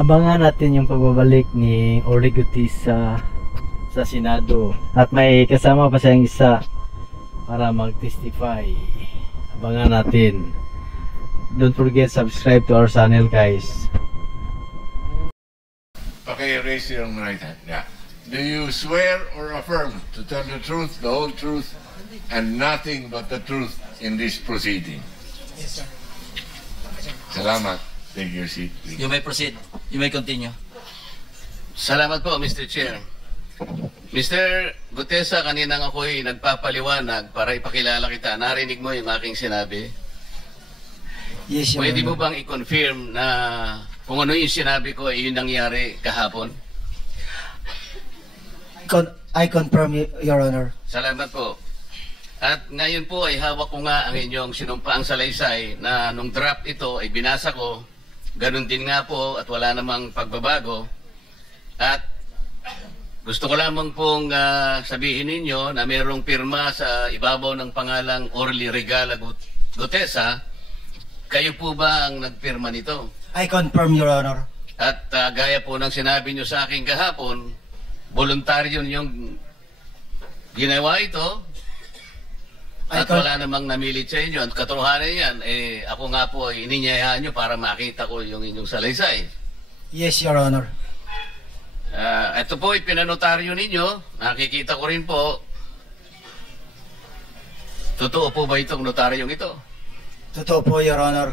Abangan natin yung pagbabalik ni Orly Gutisa sa Senado at may kasama pa siyang isa para mag-testify. Abangan natin. Don't forget subscribe to our channel, guys. Okay, raise your right hand. Yeah. Do you swear or affirm to tell the truth, the whole truth, and nothing but the truth in this proceeding? Yes, sir. Salamat. Take your seat, please. You may proceed. You may continue. Salamat po, Mr. Chair. Mr. Gutesa, kanina ako'y nagpapaliwanag para ipakilala kita. Narinig mo yung aking sinabi? Yes, Your Pwede mo Honor. bang i-confirm na kung ano yung sinabi ko ay yun nangyari kahapon? I confirm, Your Honor. Salamat po. At ngayon po ay hawak ko nga ang inyong sinumpaang salaysay na nung draft ito ay binasa ko. Ganun din nga po at wala namang pagbabago. At gusto ko lamang pong sabihin ninyo na mayroong pirma sa ibabaw ng pangalang Orly Regala Gutesa. Kayo po ba ang nagpirma nito? I confirm, Your Honor. At gaya po ng sinabi nyo sa akin kahapon, voluntaryo yung ginawa ito. At wala namang namilit sa inyo. At katotohanan yan, ako nga po ay ininyayahan nyo para makita ko yung inyong salaysay. Yes, Your Honor. Ito po ay pinanotaryo ninyo. Nakikita ko rin po. Totoo po ba itong notaryong ito? Totoo po, Your Honor.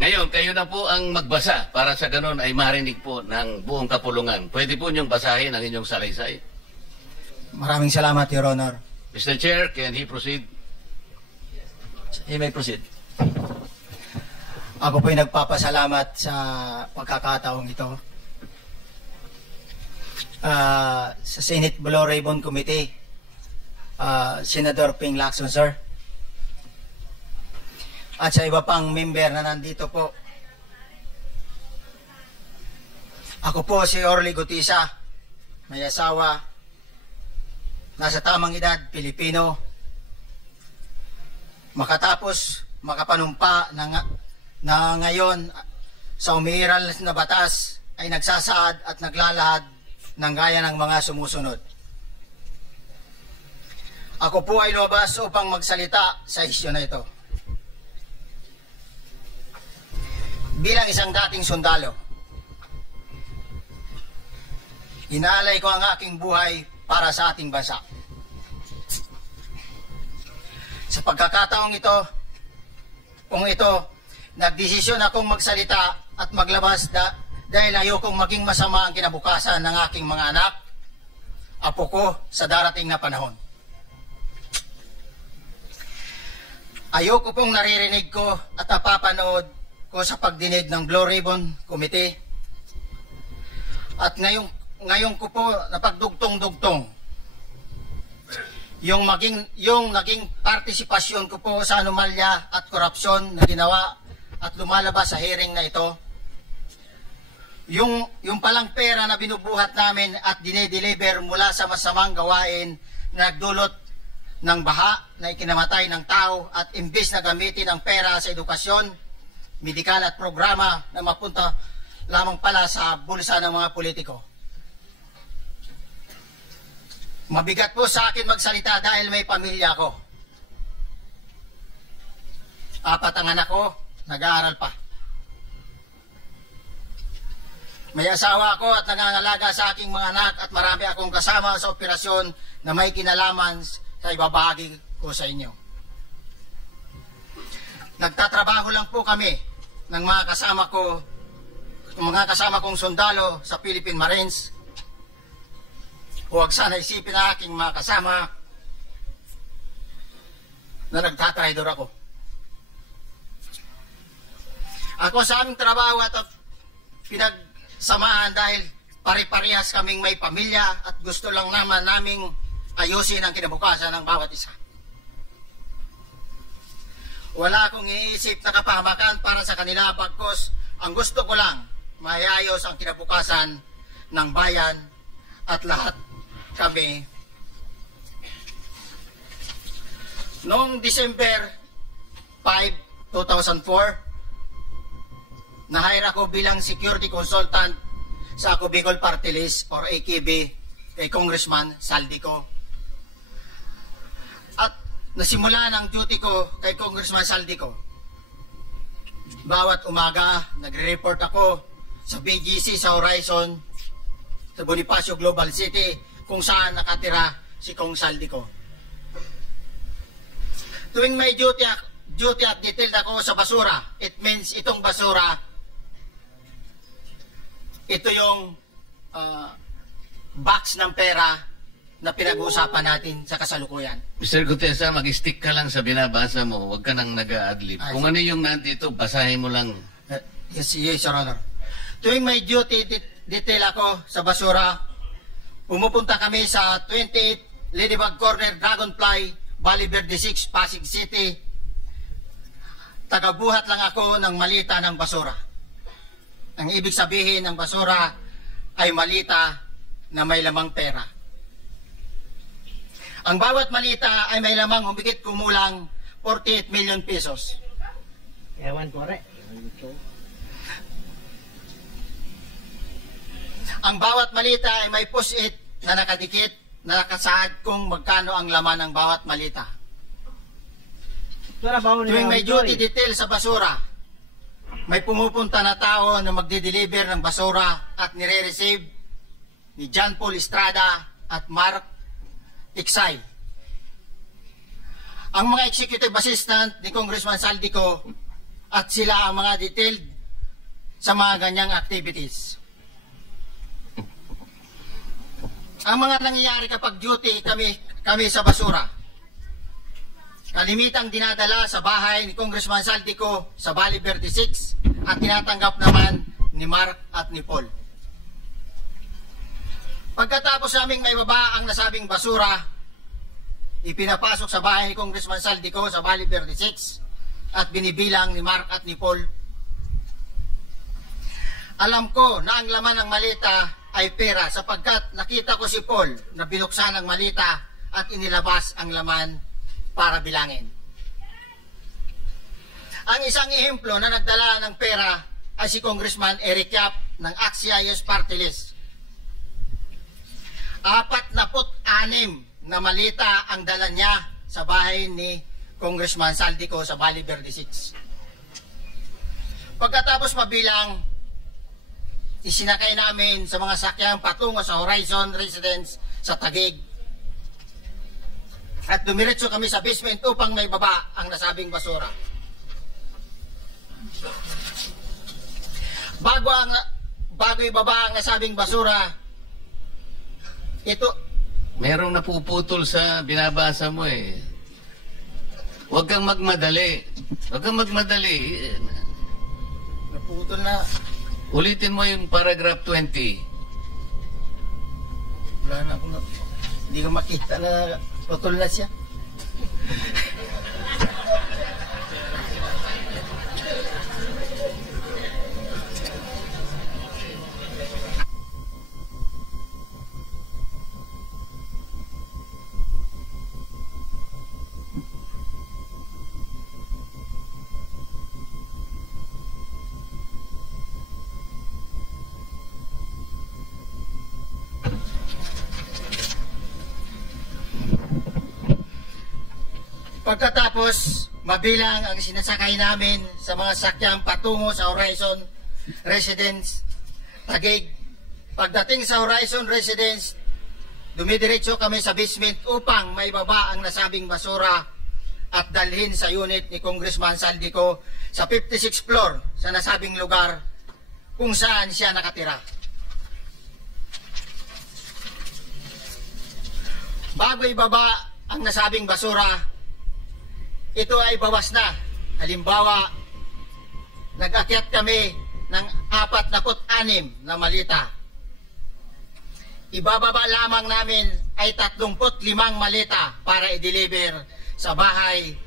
Ngayon, kayo na po ang magbasa para sa ganun ay marinig po ng buong kapulungan. Pwede po niyong basahin ang inyong salaysay. Maraming salamat, Your Honor. Mr. Chair, can he proceed? You may proceed. Ako po'y nagpapasalamat sa pagkakataong ito. Sa Senate Blue Ribbon Committee, Senator Ping Lacson, sir. At sa iba pang member na nandito po. Ako po si Orly Gutisa, may asawa, nasa tamang edad, Pilipino. Makatapos makapanumpa na ngayon sa umiiral na batas ay nagsasaad at naglalahad ng gaya ng mga sumusunod. Ako po ay lumabas upang magsalita sa isyu na ito. Bilang isang dating sundalo, inaalay ko ang aking buhay para sa ating bansa. Sa pagkakataong ito, nagdesisyon akong magsalita at maglabas dahil ayokong maging masama ang kinabukasan ng aking mga anak, apo ko sa darating na panahon. Ayoko pong naririnig ko at napapanood ko sa pagdinig ng Blue Ribbon Committee. At ngayon ko po napagdugtong-dugtong yung naging partisipasyon ko po sa anomalya at korupsyon na ginawa at lumalabas sa hearing na ito. Yung palang pera na binubuhat namin at dinedeliver mula sa masamang gawain na nagdulot ng baha na ikinamatay ng tao at imbis na gamitin ang pera sa edukasyon, medikal at programa na mapunta lamang pala sa bulsa ng mga politiko. Mabigat po sa akin magsalita dahil may pamilya ko. 4 ang anak ko, nag-aaral pa. May asawa ako at nangangalaga sa aking mga anak at marami akong kasama sa operasyon na may kinalaman sa ibabahagi ko sa inyo. Nagtatrabaho lang po kami ng mga kasama kong sundalo sa Philippine Marines. Huwag sana isipin na aking mga kasama na nagtatraidor ako. Ako sa aming trabaho at pinagsamahan dahil pare-parehas kaming may pamilya at gusto lang naman naming ayusin ang kinabukasan ng bawat isa. Wala akong iniisip na kapahamakan para sa kanila bagkus ang gusto ko lang maayos ang kinabukasan ng bayan at lahat kami. Noong December 5, 2004, Na-hire ako bilang security consultant sa Ako Bicol Party List or AKB kay Congressman Saldico. At nasimula ng duty ko kay Congressman Saldico. Bawat umaga, nagre-report ako sa BGC sa Horizon, sa Bonifacio Global City, kung saan nakatira si Kong Saldico. Tuwing may duty at detailed ako sa basura, it means itong basura, ito yung box ng pera na pinag-uusapan natin sa kasalukuyan. Mr. Gutesa, mag-stick ka lang sa binabasa mo. Huwag ka nang nag-a-adlib. Kung ano yung nandito, basahin mo lang. Yes, Your Honor. Tuwing may duty detail ako sa basura, pumupunta kami sa 28 Ladybug Corner, Dragonfly, Valle Verde 6, Pasig City. Tagabuhat lang ako ng malita ng basura. Ang ibig sabihin ng basura ay malita na may lamang pera. Ang bawat malita ay may lamang humigit kumulang 48 million pesos. Ewan ko rin. Ang bawat malita ay may push-it na nakadikit na nakasaad kung magkano ang laman ng bawat malita. Tuwing may duty detail sa basura, may pumupunta na tao na magde-deliver ng basura at nire-receive ni John Paul Estrada at Mark Tiksay. Ang mga executive assistant ni Congressman Saldico at sila ang mga detailed sa mga ganyang activities. Ang mga nangyayari kapag duty kami sa basura, kalimitang dinadala sa bahay ni Congressman Saldico sa Valle Verde 6 at tinatanggap naman ni Mark at ni Paul. Pagkatapos naming may baba ang nasabing basura, ipinapasok sa bahay ni Congressman Saldico sa Valle Verde 6 at binibilang ni Mark at ni Paul. Alam ko na ang laman ng malita ay pera sapagkat nakita ko si Paul na binuksan ang malita at inilabas ang laman para bilangin. Ang isang ehemplo na nagdala ng pera ay si Congressman Eric Yap ng Axia Youth Party List. 46 na malita ang dala niya sa bahay ni Congressman Saldico sa Valle Verde 6. Pagkatapos mabilang, isinakay namin sa mga sakyang patungo sa Horizon Residence sa Taguig. At dumiretso kami sa basement upang may baba ang nasabing basura. Bago ibaba ang nasabing basura, ito... Merong napuputol sa binabasa mo eh. Huwag kang magmadali. Huwag kang magmadali. Naputol na. Ulitin mo yung paragraph 20. Wala na akong... Hindi ko makita na putol na siya. Pagkatapos, mabilang ang sinasakay namin sa mga sakyang patungo sa Horizon Residence, Taguig. Pagdating sa Horizon Residence, dumidiretso kami sa basement upang may baba ang nasabing basura at dalhin sa unit ni Congressman Saldico sa 56th floor sa nasabing lugar kung saan siya nakatira. Bago ibaba ang nasabing basura, ito ay bawas na. Halimbawa, nag-akyat kami ng 46 na malita. Ibababa lamang namin ay 35 malita para i-deliver sa bahay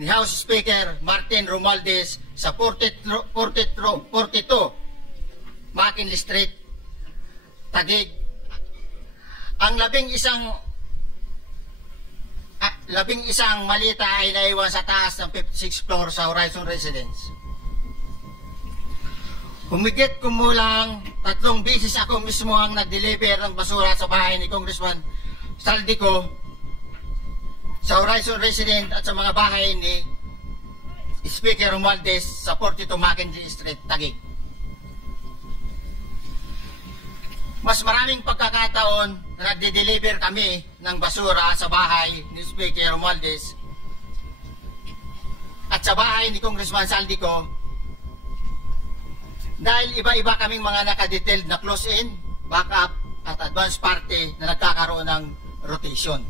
ni House Speaker Martin Romualdez sa 42 McKinley Street, Taguig. Ang labing isang malita ay naiwan sa taas ng 56th floor sa Horizon Residence. Humigit kumulang 3 beses ako mismo ang nag-deliver ng basura sa bahay ni Congressman Saldico, sa Horizon Resident at sa mga bahay ni Speaker Romualdez sa 42 Mackenzie Street, Taguig. Mas maraming pagkakataon na nagde-deliver kami ng basura sa bahay ni Speaker Romualdez at sa bahay ni Congressman Saldico, dahil iba-iba kaming mga nakadetailed na close-in, backup at advance party na nagkakaroon ng rotation.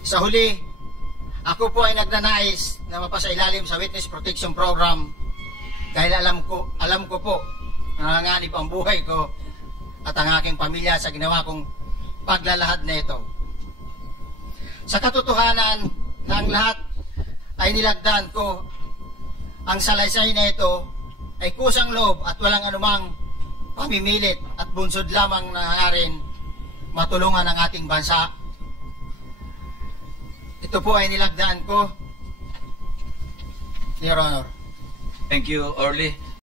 Sa huli, ako po ay nagnanais na mapasailalim sa Witness Protection Program dahil alam ko po na nanganganib ang buhay ko at ang aking pamilya sa ginawa kong paglalahad na ito. Sa katotohanan na ang lahat ay nilagdaan ko, ang salaysay na ito ay kusang loob at walang anumang pamimilit at bunsod lamang na hangarin matulungan ang ating bansa. Ito po ay nilagdaan ko, Your Honor. Thank you, Orly.